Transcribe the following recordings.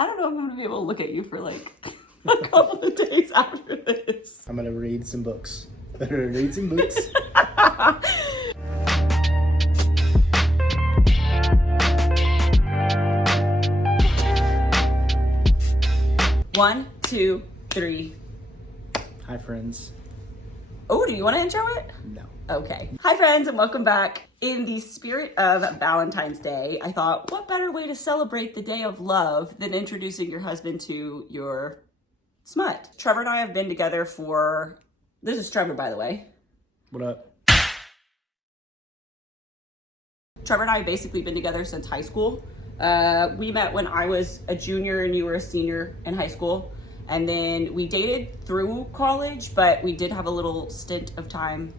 I don't know if I'm gonna be able to look at you for like a couple of days after this. I'm gonna read some books. Read some books. One, two, three. Hi, friends. Oh, do you want to intro it? No. Okay. Hi, friends, and welcome back. In the spirit of Valentine's Day, I thought, what better way to celebrate the day of love than introducing your husband to your smut? Trevor and I have been together for... This is Trevor, by the way. What up? Trevor and I have basically been together since high school. We met when I was a junior and you were a senior in high school. And then we dated through college, but we did have a little stint of time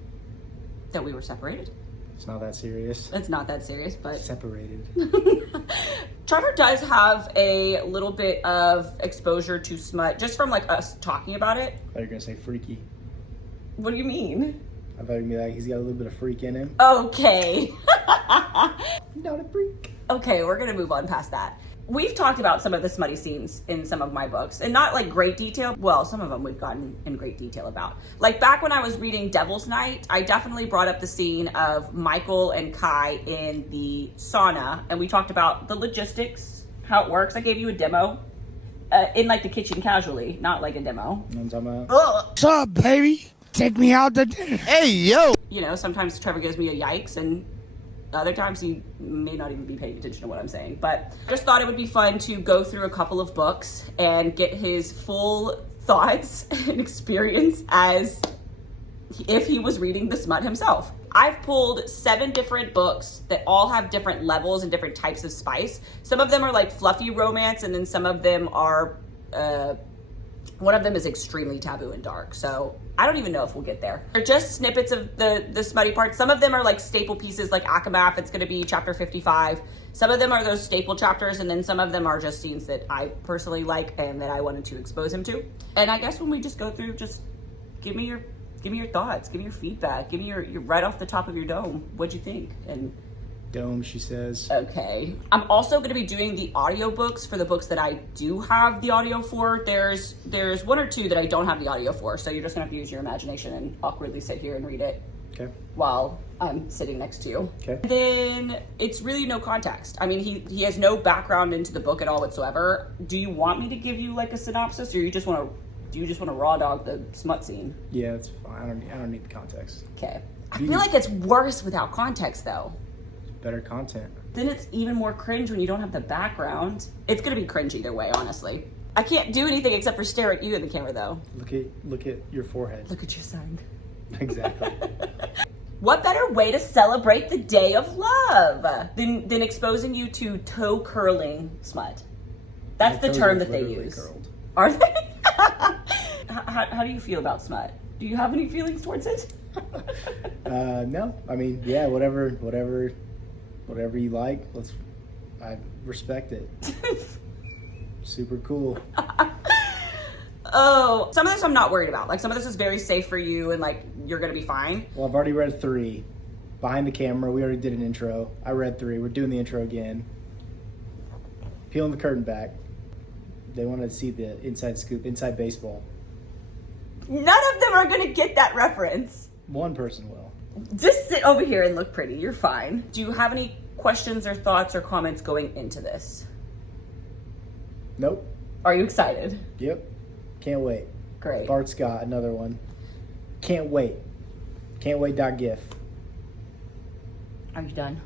that we were separated. It's not that serious. It's not that serious, but... Separated. Trevor does have a little bit of exposure to smut, just from like us talking about it. I thought you were gonna say freaky. What do you mean? I thought you'd be like, he's got a little bit of freak in him. Okay. Not a freak. Okay, we're gonna move on past that. We've talked about some of the smutty scenes in some of my books, and not like great detail. Well, some of them we've gotten in great detail about. Like back when I was reading Devil's Night, I definitely brought up the scene of Michael and Kai in the sauna, and we talked about the logistics, how it works. I gave you a demo in like the kitchen casually, not like a demo. You know what I'm talking about? What's up, baby? Take me out to dinner. Hey, yo! You know, sometimes Trevor gives me a yikes, and other times he may not even be paying attention to what I'm saying. But I just thought it would be fun to go through a couple of books and get his full thoughts and experience as if he was reading the smut himself. I've pulled 7 different books that all have different levels and different types of spice. Some of them are like fluffy romance, and then some of them are, one of them is extremely taboo and dark. So I don't even know if we'll get there. They're just snippets of the smutty parts. Some of them are like staple pieces like Akamath. It's gonna be chapter 55. Some of them are those staple chapters, and then some of them are just scenes that I personally like and that I wanted to expose him to. And I guess when we just go through, just give me your thoughts, give me your feedback, give me your right off the top of your dome. What'd you think? And Dome, she says. okay. I'm also going to be doing the audiobooks for the books that I do have the audio for. There's 1 or 2 that I don't have the audio for, so you're just going to have to use your imagination and awkwardly sit here and read it Okay. while I'm sitting next to you. Okay. And then it's really no context. I mean, he has no background into the book at all whatsoever. Do you want me to give you like a synopsis, or do you just want to raw dog the smut scene? Yeah, it's fine. I don't need the context. Okay. I feel like it's worse without context though. Better content. Then it's even more cringe when you don't have the background. It's gonna be cringe either way, honestly. I can't do anything except for stare at you in the camera though. Look at your forehead. Look at your son. Exactly. What better way to celebrate the day of love than exposing you to toe curling smut? That's the toes term are that they literally use. curled. Are they? How do you feel about smut? Do you have any feelings towards it? No. I mean, yeah, whatever you like. I respect it. Super cool. Oh, some of this I'm not worried about. Like some of this is very safe for you and like you're gonna be fine. Well, I've already read 3. Behind the camera, we already did an intro. I read 3. We're doing the intro again. Peeling the curtain back. They want to see the inside scoop, inside baseball. None of them are gonna get that reference. One person will. Just sit over here and look pretty. You're fine. Do you have any questions or thoughts or comments going into this? Nope. Are you excited? Yep. Can't wait. Great. Bart Scott, another one. Can't wait. Can't wait.gif. Are you done?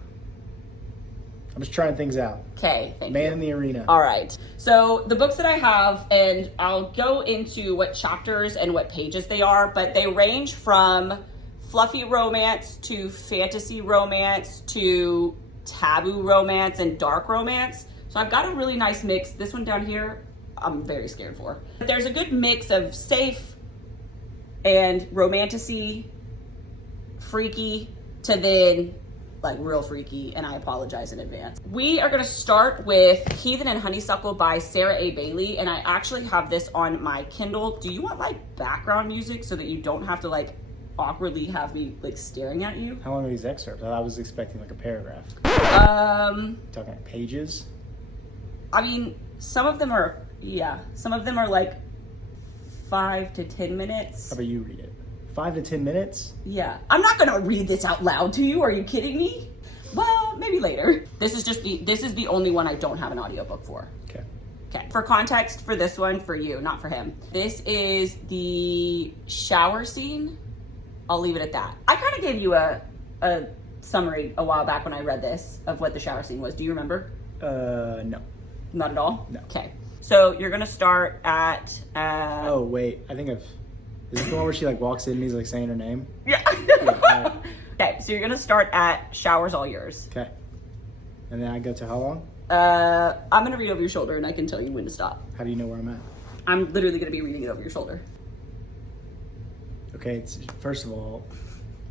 I'm just trying things out. Okay, thank Man you. in the arena. All right. So the books that I have, and I'll go into what chapters and what pages they are, but they range from fluffy romance to fantasy romance to taboo romance and dark romance. So I've got a really nice mix. This one down here, I'm very scared for. But there's a good mix of safe and romanticy, freaky, to then like real freaky, and I apologize in advance. We are gonna start with Heathen and Honeysuckle by Sarah A. Bailey, and I actually have this on my Kindle. Do you want like background music so that you don't have to like awkwardly have me like staring at you? How long are these excerpts? I was expecting like a paragraph. Um, Talking pages? I mean, Some of them are, some of them are like 5 to 10 minutes. How about you read it? 5 to 10 minutes? Yeah. I'm not gonna read this out loud to you. Are you kidding me? Well, maybe later. This is the only one I don't have an audiobook for. Okay. Okay. For context for this one, for you, not for him. This is the shower scene. I'll leave it at that. I kind of gave you a summary a while back when I read this of what the shower scene was. Do you remember? No. Not at all? No. Okay. So you're gonna start at Oh wait, I think Is this the one where she like walks in and he's like saying her name? Yeah. Right. Okay, so you're gonna start at showers all yours. Okay. And then I go to how long? I'm gonna read over your shoulder and I can tell you when to stop. How do you know where I'm at? I'm literally gonna be reading it over your shoulder. Okay, first of all,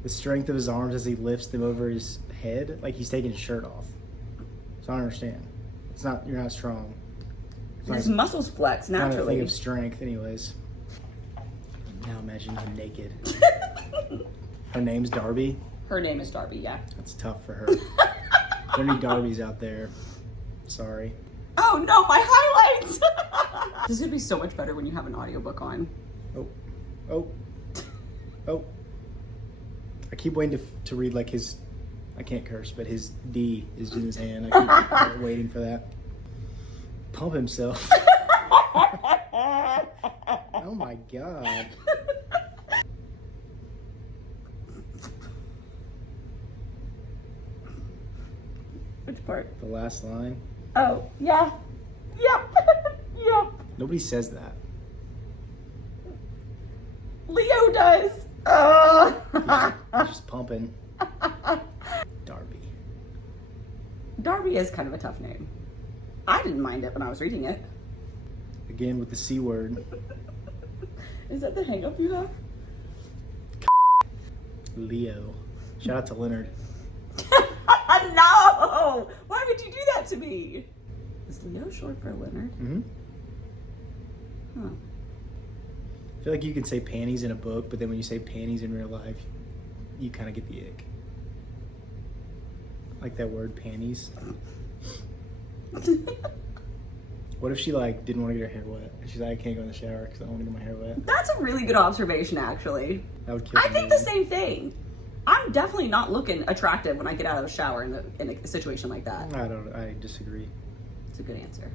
the strength of his arms as he lifts them over his head, like he's taking his shirt off. So I don't understand. You're not strong. His muscles flex Not a thing naturally. of strength, anyways. Now imagine him naked. Her name's Darby. Her name is Darby, yeah. That's tough for her. There are any Darbys out there. Sorry. Oh no, my highlights! This is gonna be so much better when you have an audiobook on. Oh. I keep waiting to read like his, I can't curse, but his D is in his hand. I keep waiting for that. Pump himself. Oh my God. Which part? The last line. Oh, yeah. Yep. Yep. Nobody says that. Leo does. He's just pumping. Darby. Darby is kind of a tough name. I didn't mind it when I was reading it. Again with the C word. Is that the hang up you have? Leo. Shout out to Leonard. No! Why would you do that to me? Is Leo short for Leonard? Mm-hmm. Huh. I feel like you can say panties in a book, but then when you say panties in real life, you kind of get the ick. Like that word, panties. What if she like didn't want to get her hair wet? And she's like, I can't go in the shower because I don't want to get my hair wet. That's a really good observation, actually. That would kill I me. think the same thing. I'm definitely not looking attractive when I get out of the shower in a situation like that. I disagree. It's a good answer.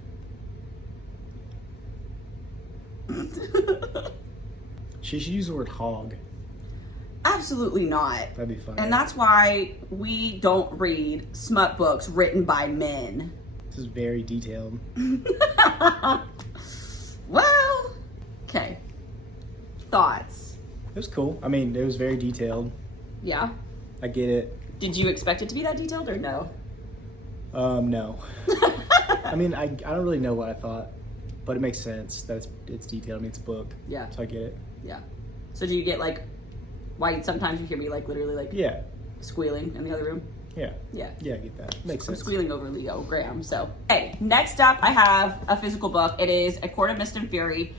She should use the word hog. Absolutely not. That'd be funny. And that's why we don't read smut books written by men. This is very detailed. Well, okay. Thoughts? It was cool. I mean, it was very detailed. Yeah? I get it. Did you expect it to be that detailed or no? No. I mean, I don't really know what I thought, but it makes sense that it's detailed. I mean, it's a book. Yeah. So I get it. Yeah. So do you get like, why sometimes you hear me like literally like Yeah. squealing in the other room? Yeah. Yeah. Yeah, I get that. Makes I'm sense. squealing over Leo Graham. So, okay, next up I have a physical book. It is A Court of Mist and Fury.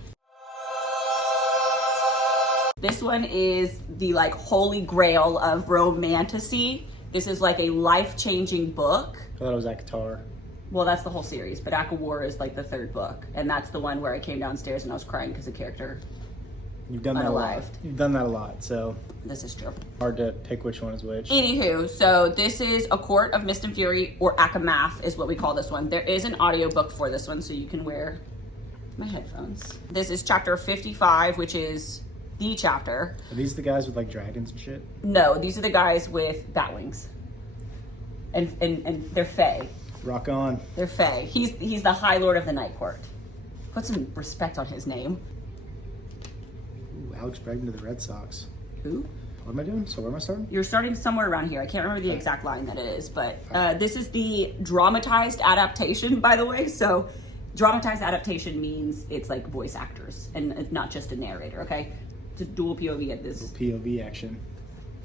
This one is the like holy grail of romantasy. This is like a life-changing book. I thought it was Akatar. Well, that's the whole series, but Aka War is like the third book, and that's the one where I came downstairs and I was crying because the character. You've done that a lot. Unalived. You've done that a lot, so This is true. hard to pick which one is which. Anywho, so this is A Court of Mist and Fury, or Akamath is what we call this one. There is an audiobook for this one, so you can wear my headphones. This is chapter 55, which is the chapter. Are these the guys with like dragons and shit? No, these are the guys with bat wings. And they're fae. Rock on. They're fae. He's the High Lord of the Night Court. Put some respect on his name. Ooh, Alex Bregman to the Red Sox. Who? What am I doing? So where am I starting? You're starting somewhere around here. I can't remember the exact line that it is, but this is the dramatized adaptation, by the way. So dramatized adaptation means it's like voice actors and it's not just a narrator, okay? It's a dual POV at this. POV action.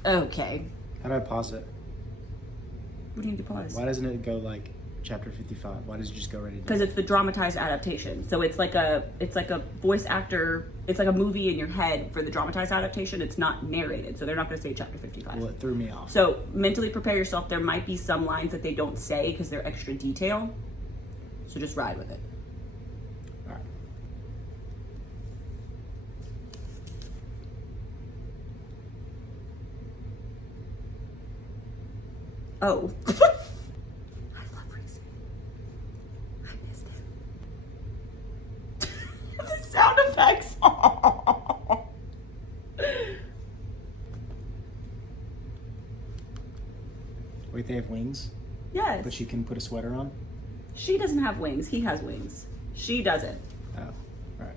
Okay. How do I pause it? What do you need to pause? Why doesn't it go like chapter 55? Why does it just go right into Because it's the dramatized adaptation. So it's like a voice actor, it's like a movie in your head for the dramatized adaptation. It's not narrated, so they're not going to say chapter 55. Well, it threw me off. So mentally prepare yourself. There might be some lines that they don't say because they're extra detail. So just ride with it. Oh. I love Reese. I missed him. The sound effects. Wait, they have wings? Yes. But she can put a sweater on? She doesn't have wings. He has wings. She doesn't. Oh, all right.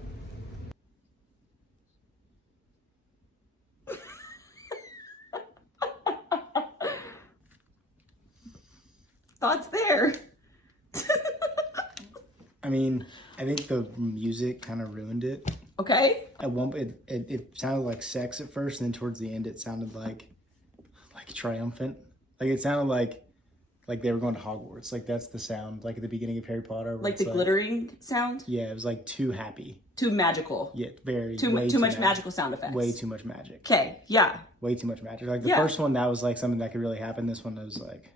Thoughts there. I mean, I think the music kind of ruined it. Okay. At one point, it sounded like sex at first, and then towards the end, it sounded like triumphant. Like it sounded like they were going to Hogwarts. Like that's the sound. Like at the beginning of Harry Potter, Like the glittering sound. Yeah, it was like too happy. Too magical. Yeah, very. Too much magical sound effects. Way too much magic. Okay. Yeah. Way too much magic. Like the first one, that was like something that could really happen. This one was like.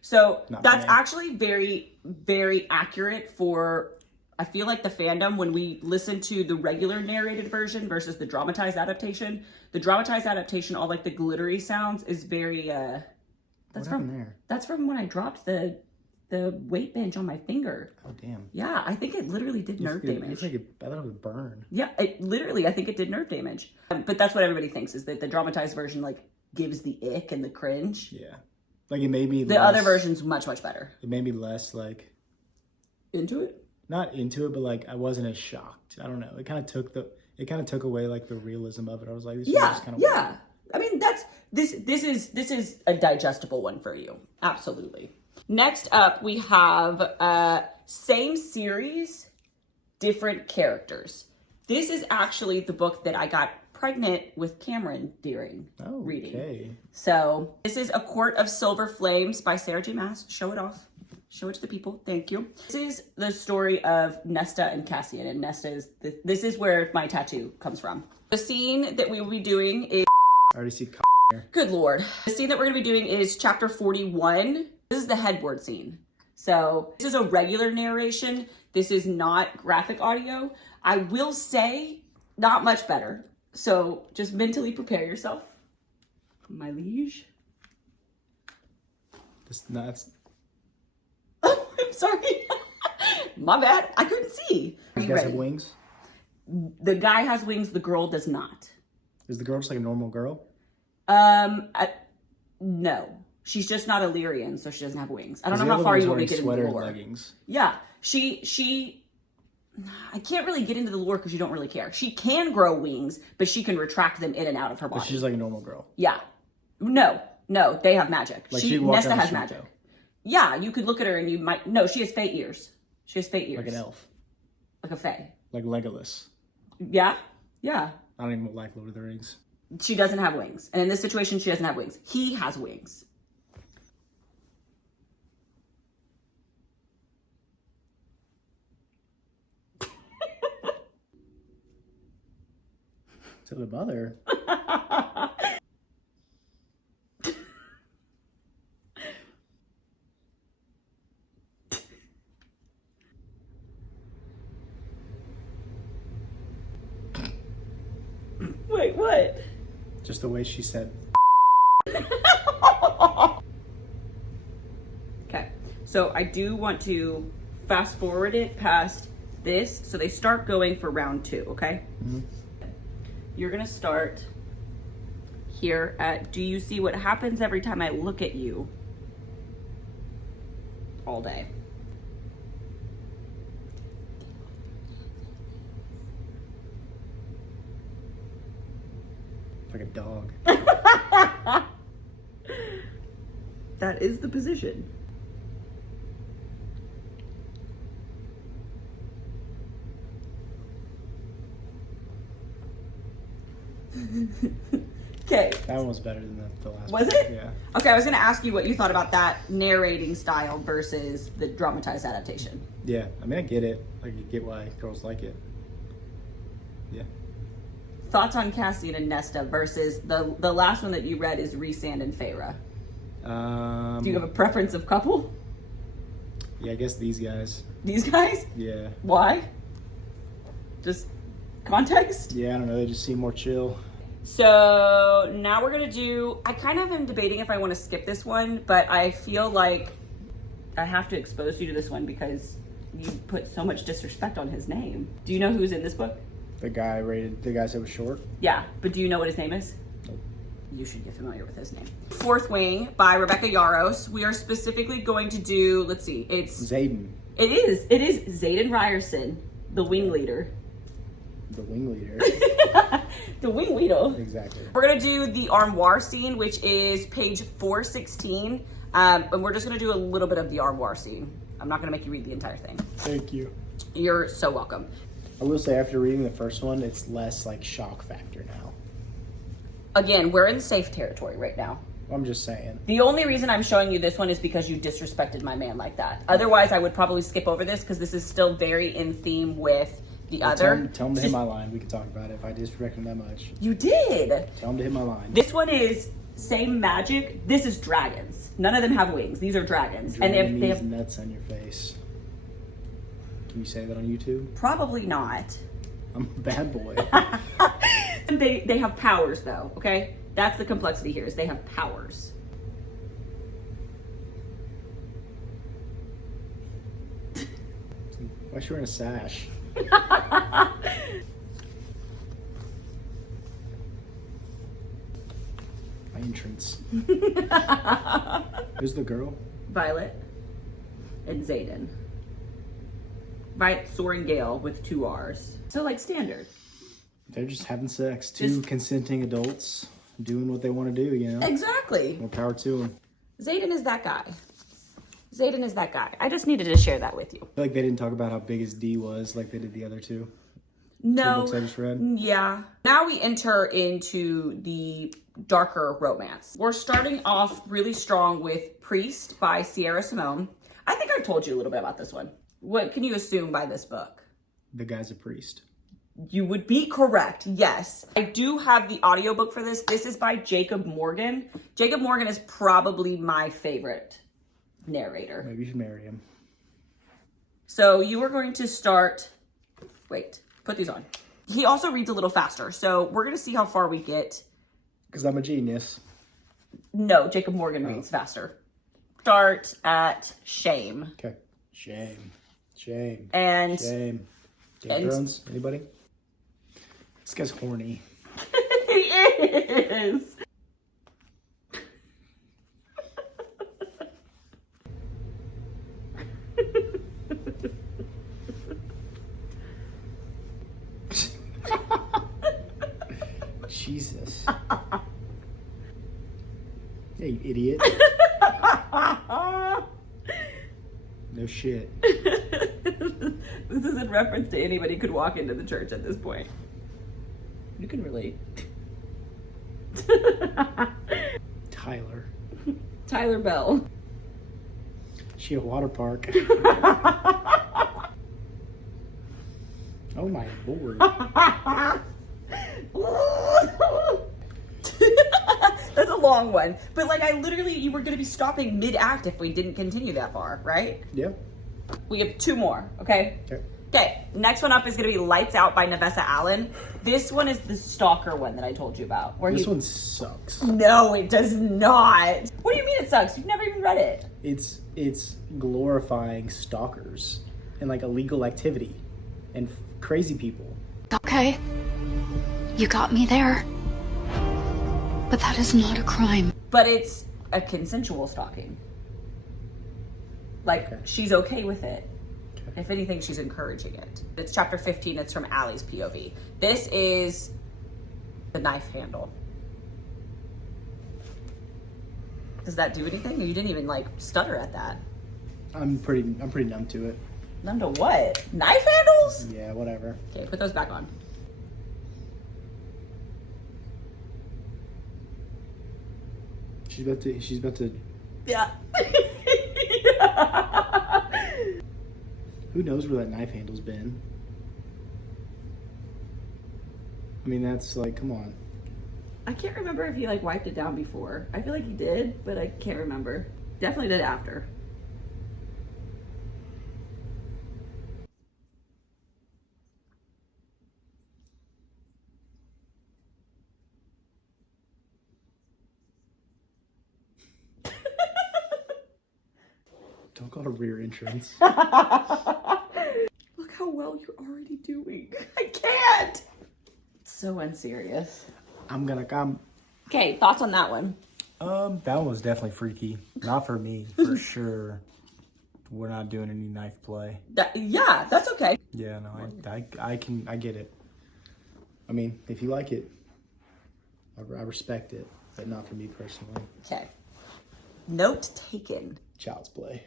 So that's actually very, very accurate for, I feel like, the fandom when we listen to the regular narrated version versus the dramatized adaptation. The dramatized adaptation, all like the glittery sounds, is very, that's from when I dropped the weight bench on my finger. Oh, damn. Yeah, I think it literally did nerve damage. I thought it would burn. Yeah, I think it did nerve damage. But that's what everybody thinks, is that the dramatized version, like, gives the ick and the cringe. Yeah. Like it made me the other version's much, much better. It made me less like into it? Not into it, but like I wasn't as shocked. I don't know. It kind of took away like the realism of it. I was like, this is kind of yeah. weird. I mean, this is a digestible one for you. Absolutely. Next up, we have same series, different characters. This is actually the book that I got pregnant with Cameron during reading. Okay. So this is A Court of Silver Flames by Sarah J. Maas. Show it off. Show it to the people. Thank you. This is the story of Nesta and Cassian, and Nesta is this is where my tattoo comes from. The scene that we will be doing is. I already see here. Good Lord. The scene that we're going to be doing is chapter 41. This is the headboard scene. So this is a regular narration. This is not graphic audio. I will say, not much better. So just mentally prepare yourself, my liege. That's. Oh, I'm sorry. My bad. I couldn't see. You guys have wings? The guy has wings. The girl does not. Is the girl just like a normal girl? No. She's just not Illyrian, so she doesn't have wings. I don't know how far you want me to get into the lore. Leggings. Yeah. She I can't really get into the lore because you don't really care. She can grow wings, but she can retract them in and out of her body. But she's like a normal girl. Yeah. No, they have magic. Like Nesta has magic. Though. Yeah, you could look at her and you might. No, she has fey ears. She has fey ears. Like an elf. Like a fey. Like Legolas. Yeah. Yeah. I don't even like Lord of the Rings. She doesn't have wings. And in this situation, she doesn't have wings. He has wings. To the mother. Wait, what? Just the way she said. Okay, so I do want to fast forward it past this. So they start going for round 2, okay? Mm-hmm. You're gonna start here at, do you see what happens every time I look at you? All day. Like a dog. That is the position. Okay. That one was better than the last one. Was it? Yeah. Okay, I was going to ask you what you thought about that narrating style versus the dramatized adaptation. Yeah, I mean, I get it. I get why girls like it. Yeah. Thoughts on Cassian and Nesta versus the last one that you read is Rhysand and Feyre. Do you have a preference of couple? Yeah, I guess these guys. These guys? Yeah. Why? Just context? Yeah, I don't know. They just seem more chill. So now we're gonna do, I kind of am debating if I want to skip this one, but I feel like I have to expose you to this one because you put so much disrespect on his name. Do you know who's in this book? The guy said was short? Yeah, but do you know what his name is? Nope. You should get familiar with his name. Fourth Wing by Rebecca Yarros. We are specifically going to do, let's see, it's... Zayden. It is Zayden Ryerson, the wing leader. The wing leader. The wing leader. Exactly. We're gonna do the armoire scene, which is page 416. And we're just gonna do a little bit of the armoire scene. I'm not gonna make you read the entire thing. Thank you. You're so welcome. I will say after reading the first one, it's less like shock factor now. Again, we're in safe territory right now. I'm just saying. The only reason I'm showing you this one is because you disrespected my man like that. Otherwise, I would probably skip over this because this is still very in theme with the other. Tell him to hit my line. We can talk about it if I disrespect him that much. You did. Tell him to hit my line. This one is same magic. This is dragons. None of them have wings. These are dragons. And they have nuts on your face. Can you say that on YouTube? Probably not. I'm a bad boy. They have powers though, okay? That's the complexity here, is they have powers. Why is she wearing a sash? My entrance. Who's the girl? Violet and Zayden. Right, Soaring Gale with 2 R's. So like standard. They're just having sex. Two consenting adults doing what they want to do, you know? Exactly. More power to them. Zayden is that guy. Zayden is that guy. I just needed to share that with you. I feel like they didn't talk about how big his D was like they did the other two. No. Books I just read. Yeah. Now we enter into the darker romance. We're starting off really strong with Priest by Sierra Simone. I think I've told you a little bit about this one. What can you assume by this book? The guy's a priest. You would be correct, yes. I do have the audiobook for this. This is by Jacob Morgan. Jacob Morgan is probably my favorite narrator. Maybe you should marry him. So you are going to start, wait, put these on. He also reads a little faster, so we're gonna see how far we get. Because I'm a genius. No, Jacob Morgan reads faster. Start at shame. Okay. Shame. Shame. And shame. Game of Thrones? Anybody? This guy's horny. He is. Jesus. Yeah, you idiot. No shit. This is in reference to anybody could walk into the church at this point. You can relate. Tyler. Tyler Bell. She a water park. Oh my lord. That's a long one. But like you were gonna be stopping mid-act if we didn't continue that far, right? Yeah. We have 2 more, okay? Okay. Okay, next one up is gonna be Lights Out by Nevessa Allen. This one is the stalker one that I told you about. This one sucks. No, it does not. What do you mean it sucks? You've never even read it. It's glorifying stalkers and like illegal activity and crazy people. Okay, you got me there. But that is not a crime. But it's a consensual stalking. Like, she's okay with it. Okay. If anything, she's encouraging it. It's chapter 15. It's from Allie's POV. This is the knife handle. Does that do anything? You didn't even like stutter at that. I'm pretty numb to it. Numb to what? Knife handles? Yeah, whatever. Okay, put those back on. She's about to Yeah. Who knows where that knife handle's been? I mean, that's like, come on. I can't remember if he like wiped it down before. I feel like he did, but I can't remember. Definitely did after. Don't call it a rear entrance. Look how well you're already doing. I can't. So unserious. Okay, thoughts on that one? That one was definitely freaky. Not for me, for sure. We're not doing any knife play. Yeah, that's okay. Yeah, no, I get it. I mean, if you like it, I respect it, but not for me personally. Okay. Note taken. Child's play.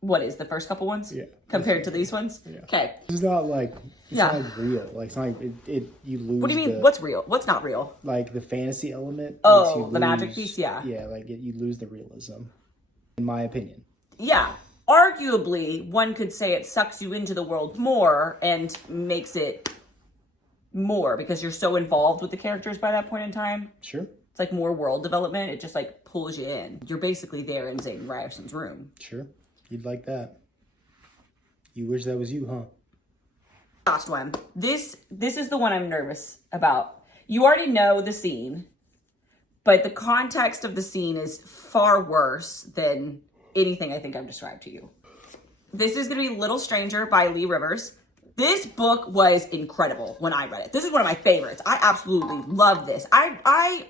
What is the first couple ones? Yeah. Compared to these ones? Yeah. Okay. It's not like not like real. Like it's not like you lose. What do you mean? What's real? What's not real? Like the fantasy element. Oh, makes you the magic piece. Yeah. Yeah, like you lose the realism, in my opinion. Yeah. Arguably, one could say it sucks you into the world more and makes it more because you're so involved with the characters by that point in time. Sure. It's like more world development. It just like pulls you in. You're basically there in Zayden Ryerson's room. Sure. You'd like that. You wish that was you, huh? Last one. This is the one I'm nervous about. You already know the scene, but the context of the scene is far worse than anything I think I've described to you. This is going to be Little Stranger by Lee Rivers. This book was incredible when I read it. This is one of my favorites. I absolutely love this. I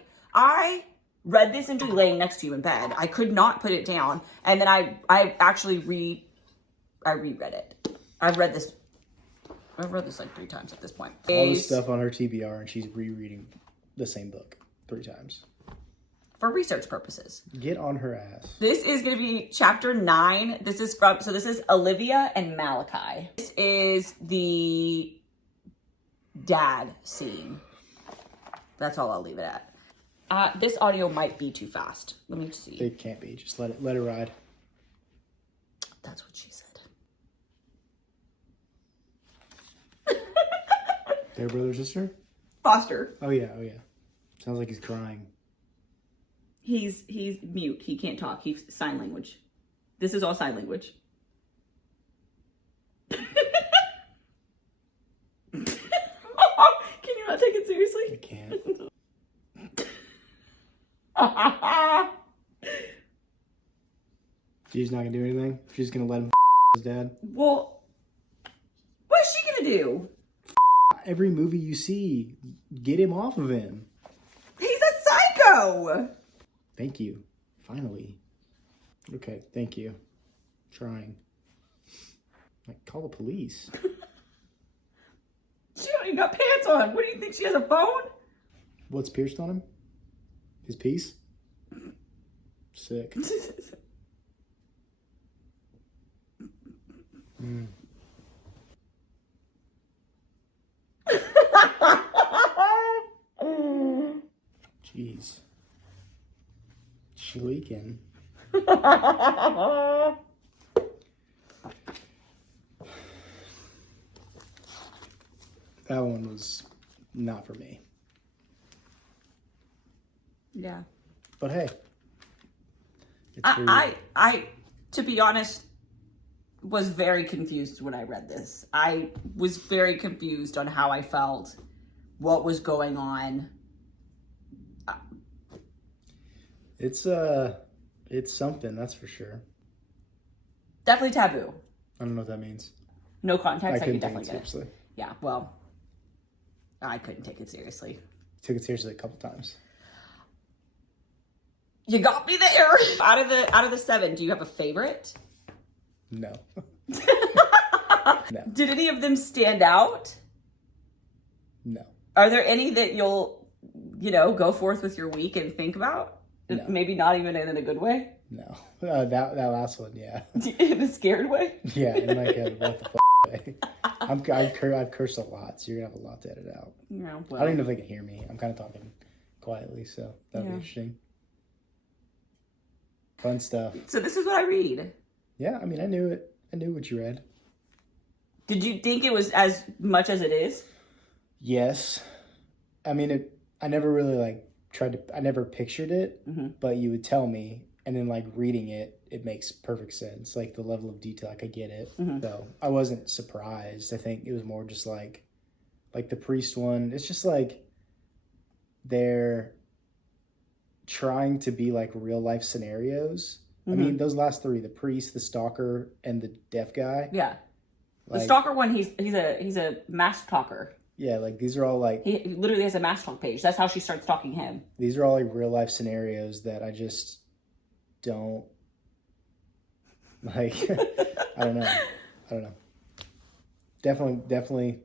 read this and laying next to you in bed. I could not put it down. And then I actually reread it. I've read this like 3 times at this point. All this stuff on her TBR and she's rereading the same book 3 times. For research purposes. Get on her ass. This is going to be chapter 9. This is Olivia and Malachi. This is the dad scene. That's all I'll leave it at. This audio might be too fast. Let me see. It can't be. Just let it ride. That's what she said. Their brother, sister? Foster. Oh yeah. Sounds like he's crying. He's mute. He can't talk. He's sign language. This is all sign language. Can you not take it seriously? I can't. She's not gonna do anything? She's gonna let him his dad? Well, what is she gonna do? Every movie you see, get him off of him. He's a psycho! Thank you. Finally. Okay, thank you. Trying. Like, call the police. She don't even got pants on. What do you think? She has a phone? What's pierced on him? His piece? Sick. Jeez. She leaking. That one was not for me. Yeah. But hey. I, to be honest, was very confused when I read this. I was very confused on how I felt, what was going on. It's something, that's for sure. Definitely taboo. I don't know what that means. No context, I could couldn't take definitely it get it. seriously. Yeah, well, I couldn't take it seriously. Took it seriously a couple times. You got me there. Out of the 7, do you have a favorite? No. No. Did any of them stand out? No. Are there any that you'll, go forth with your week and think about? No. Maybe not even in a good way? No. That last one, yeah. In a scared way? Yeah, in like a what the way. I've cursed a lot, so you're gonna have a lot to edit out. Yeah, well. I don't even know if they can hear me. I'm kind of talking quietly, so that'll be Yeah. interesting. Fun stuff. So this is what I read. Yeah, I mean, I knew it. I knew what you read. Did you think it was as much as it is? Yes. I mean, I never really I never pictured it, but you would tell me, and then reading it, it makes perfect sense. Like the level of detail, I get it. So I wasn't surprised. I think it was more just like the priest one. It's just they're trying to be real life scenarios, I mean, those last three, the priest, the stalker, and the deaf guy. Yeah. The Like- stalker one, he's a mask talker. Yeah, like these are all like He literally has a mask talk page. That's how she starts stalking him. these are all like real life scenarios that I just don't like. I don't know. Definitely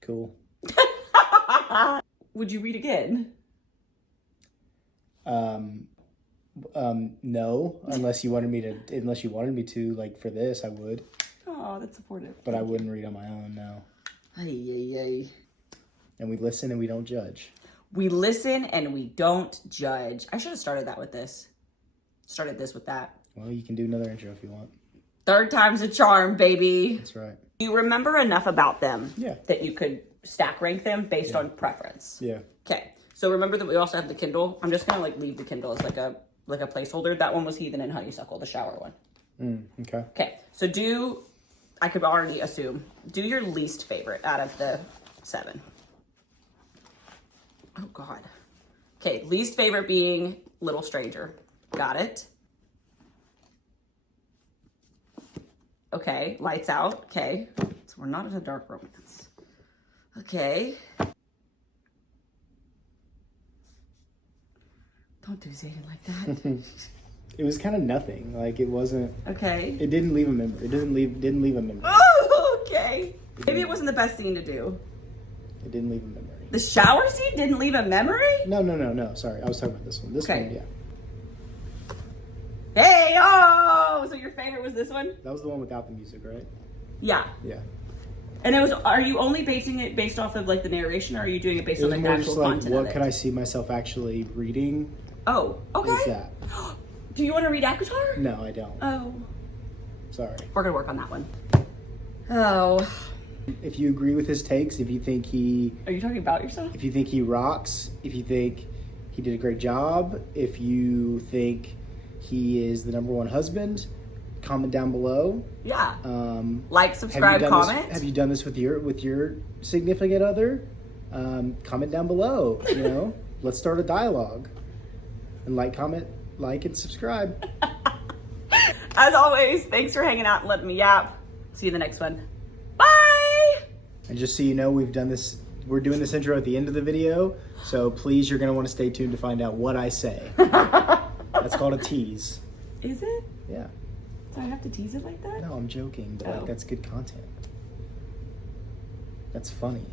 cool. Would you read again? No, unless you wanted me to, like for this, I would. Oh, that's supportive. But I wouldn't read on my own, no. Ay. And we listen and we don't judge. We listen and we don't judge. I should have started that with this. Started this with that. Well, you can do another intro if you want. Third time's a charm, baby. That's right. You remember enough about them Yeah. that you could stack rank them based on preference. Yeah. Okay. So remember that we also have the Kindle. I'm just gonna like leave the Kindle as like a placeholder. That one was Heathen and Honeysuckle, the shower one. Okay. Okay. So I could already assume, do your least favorite out of the 7. Oh God. Okay, least favorite being Little Stranger. Got it. Okay, Lights Out. Okay, so we're not in a dark romance. Okay. Don't do Zayden like that. It was kind of nothing. Like it wasn't. Okay. It didn't leave a memory. It didn't leave a memory. Oh, okay. Maybe it wasn't the best scene to do. It didn't leave a memory. The shower scene didn't leave a memory? No. Sorry, I was talking about this one. This Okay. one, yeah. Hey, oh! So your favorite was this one? That was the one without the music, right? Yeah. Yeah. And are you only basing it based off of like the narration, or are you doing it based It on was like the more actual just like, content what of could it? I see myself actually reading? Oh, okay. Is that? Do you want to read Akatar? No, I don't. Oh. Sorry. We're gonna work on that one. Oh. If you agree with his takes, if you think he If if you think he rocks, if you think he did a great job, if you think he is the number one husband, comment down below. Yeah. Have Like, you subscribe, done comment. This, have you done this with your significant other? Comment down below. You know, let's start a dialogue. And comment, and subscribe. As always, thanks for hanging out and letting me yap. See you in the next one. Bye! And just so you know, we're doing this intro at the end of the video, so please, you're gonna want to stay tuned to find out what I say. That's called a tease. Is it? Yeah. Do I have to tease it like that? No, I'm joking, but Oh. like that's good content. That's funny.